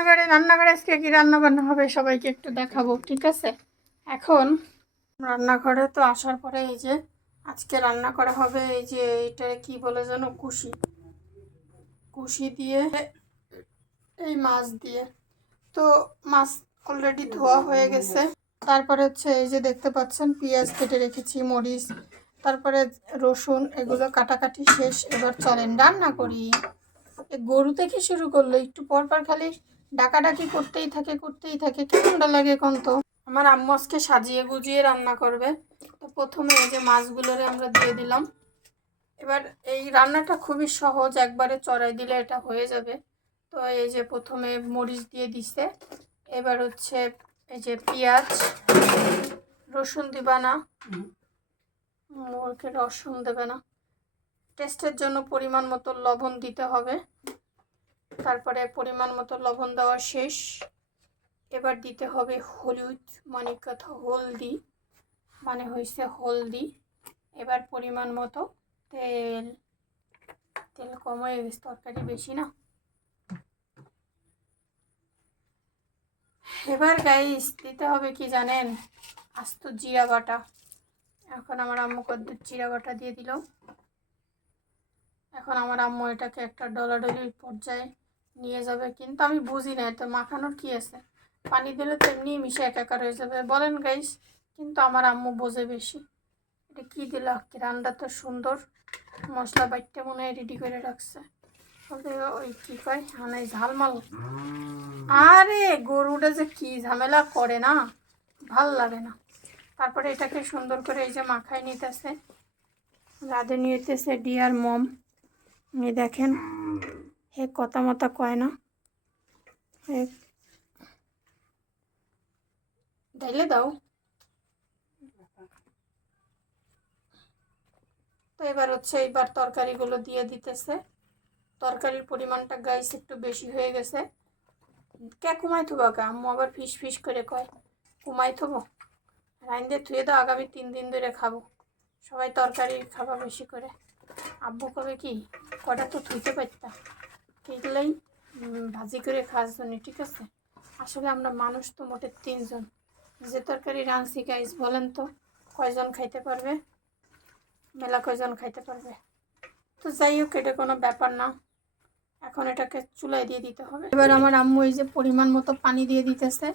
রান্নাঘরে রান্নাঘরে আজকে কি রান্না বান্না হবে সবাইকে একটু দেখাবো, ঠিক আছে? এখন রান্নাঘরে তো আসার পরে এই যে আজকে রান্না করা হবে এই যে এটা কি বলে যেন, কুশি। কুশি দিয়ে এই মাছ দিয়ে। তো মাছ অলরেডি ধোয়া হয়ে গেছে। তারপরে হচ্ছে এই যে দেখতে পাচ্ছেন, পেঁয়াজ কেটে রেখেছি, মরিচ, তারপরে রসুন, এগুলো কাটাকাটি শেষ। এবার চলেন রান্না করি। গরু থেকে শুরু করল? একটু পর পর খালি ডাকাডাকি করতেই থাকে করতেই থাকে। কেমনটা লাগে কোন তো। আমার আম্মু আজকে সাজিয়ে গুজিয়ে রান্না করবে। তো প্রথমে এই যে মাছগুলোরে আমরা দিয়ে দিলাম। এবার এই রান্নাটা খুবই সহজ একবারে চড়াই দিলে এটা হয়ে যাবে। তো এই যে প্রথমে মরিচ দিয়ে দিছে। এবার হচ্ছে এই যে পেঁয়াজ রসুন দিবা না। মোরকে রসুন দেবে না। টেস্টের জন্য পরিমাণ মতো লবণ দিতে হবে। তারপরে পরিমাণ মতো লবণ দেওয়া শেষ। এবার দিতে হবে হলুদ মানে কথা হলদি মানে হয়েছে হলদি। এবার পরিমাণ মতো তেল। তেল কম হয়ে গেছে, তরকারি বেশি না। এবার গাইস দিতে হবে কি জানেন? আস্ত জিরা বাটা। এখন আমার আম্মু কদ্দুর জিরা বাটা দিয়ে দিল। এখন আমার আম্মু এটাকে একটা ডলাডলির পর্যায়ে নিয়ে যাবে, কিন্তু আমি বুঝি না তো মাখানোর কি আছে? পানি দিলে তো এমনি মিশে একাকার হয়ে যাবে। বলেন গাইস কিন্তু আমার আম্মু বোঝে বেশি। এটা কী দিল কি রান্না তো সুন্দর। মশলা বাইটটা মনে হয় রেডি করে রাখছে। ওই কী কয়? হানাই ঝালমাল। আরে, গরুটা যে কী ঝামেলা করে না? ভালো লাগে না। তারপরে এটাকে সুন্দর করে এই যে মাখায় নিতেছে। রাধে নিতেছে ডিয়ার মম। দেখেন। হে কথা মতা কয় না। ঢাইলে দাও। তো এবার হচ্ছে এইবার তরকারিগুলো দিয়ে দিতেছে। তরকারির পরিমাণটা গাইস একটু বেশি হয়ে গেছে। কে কুমাই থুবা কা? আম্মু আবার ফিস ফিস করে কয় কুমাই থবো রাইন্দে থুয়ে দাও, আগামী তিন দিন ধরে খাব। সবাই তরকারি খাবা বেশি করে। আব্বু কবে কি? কটা তো থুইতে পারতাম এগুলোই ভাজি করে খাওয়ার জন্য ঠিক আছে? আসলে আমরা মানুষ তো মোটে তিনজন। যে তরকারি রাঁধছি গাইস বলেন তো কয়জন খাইতে পারবে? মেলা কয়জন খাইতে পারবে? তো যাই হোক এটা কোনো ব্যাপার না। এখন এটাকে চুলায় দিয়ে দিতে হবে। এবার আমার আম্মু এই যে পরিমাণ মতো পানি দিয়ে দিতেছে।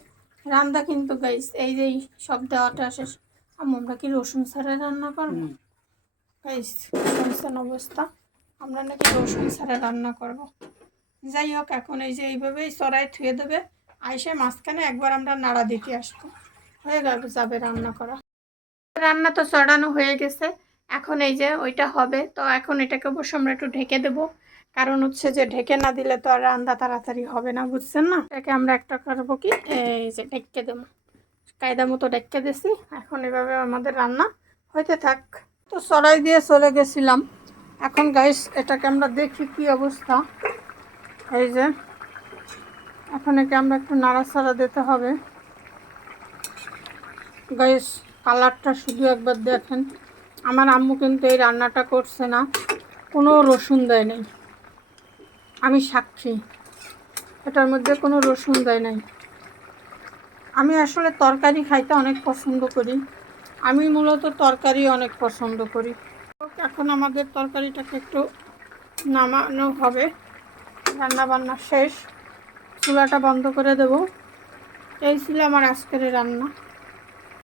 রান্না কিন্তু গাইস এই যে এই সব দেওয়াটা শেষ। আম্মু আমরা কি রসুন ছাড়া রান্না করব? গাইস অবস্থা। আমরা নাকি রসুন ছাড়া রান্না করব। যাই হোক, এখন এই যে এইভাবেই চড়াই থুয়ে দেবে। আইসে মাঝখানে একবার আমরা নাড়া দিতে আসব। হয়ে গেল, যাবে রান্না করা। রান্না তো চড়ানো হয়ে গেছে। এখন এই যে ওইটা হবে। তো এখন এটাকে অবশ্য আমরা একটু ঢেকে দেবো। কারণ হচ্ছে যে ঢেকে না দিলে তো আর রান্না তাড়াতাড়ি হবে না, বুঝছেন না? এটাকে আমরা একটা করব কি? এই যে ঢেকে দেবো। কায়দা মতো ঢেকে দিছি। এখন এভাবে আমাদের রান্না হইতে থাক। তো সরাই দিয়ে চলে গেছিলাম। এখন গাইস এটাকে আমরা দেখি কি অবস্থা। এই যে এখন একে আমরা একটু নাড়াচাড়া দিতে হবে। গাইস কালারটা শুধু একবার দেখেন। আমার আম্মু কিন্তু এই রান্নাটা করছে না। কোনো রসুন দেয় নাই। আমি সাক্ষী। এটার মধ্যে কোনো রসুন দেয় নাই। আমি আসলে তরকারি খাইতে অনেক পছন্দ করি। আমি মূলত তরকারি অনেক পছন্দ করি। এখন আমাদের তরকারিটাকে একটু নামানো হবে। রান্না বান্না শেষ। চুলাটা বন্ধ করে দেব। এই ছিল আমার আজকের রান্না।